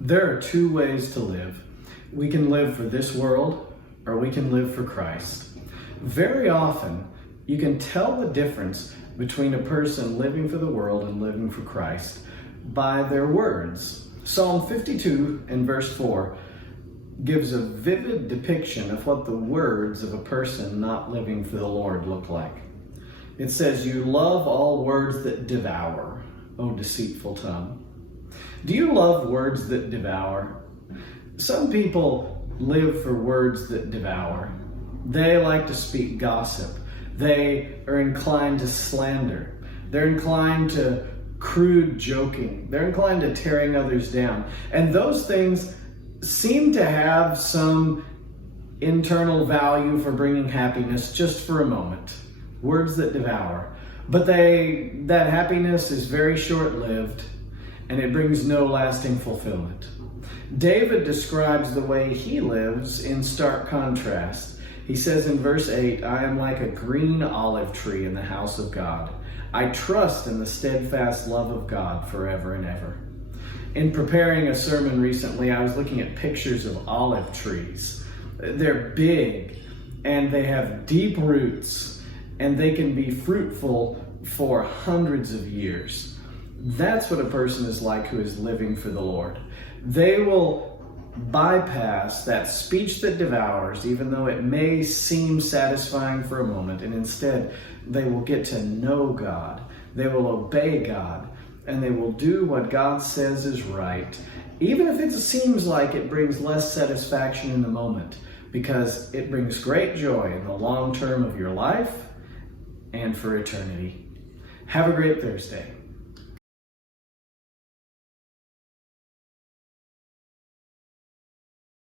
There are two ways to live. We can live for this world, or we can live for Christ. Very often, you can tell the difference between a person living for the world and living for Christ by their words. Psalm 52 and verse 4 gives a vivid depiction of what the words of a person not living for the Lord look like. It says, "You love all words that devour, O deceitful tongue." Do you love words that devour? Some people live for words that devour. They like to speak gossip. They are inclined to slander. They're inclined to crude joking. They're inclined to tearing others down. And those things seem to have some internal value for bringing happiness just for a moment. Words that devour. But that happiness is very short-lived, and it brings no lasting fulfillment. David describes the way he lives in stark contrast. He says in verse 8, "I am like a green olive tree in the house of God. I trust in the steadfast love of God forever and ever." In preparing a sermon recently, I was looking at pictures of olive trees. They're big, and they have deep roots, and they can be fruitful for hundreds of years. That's what a person is like who is living for the Lord. They will bypass that speech that devours, even though it may seem satisfying for a moment, and instead they will get to know God. They will obey God, and they will do what God says is right, even if it seems like it brings less satisfaction in the moment, because it brings great joy in the long term of your life and for eternity. Have a great Thursday.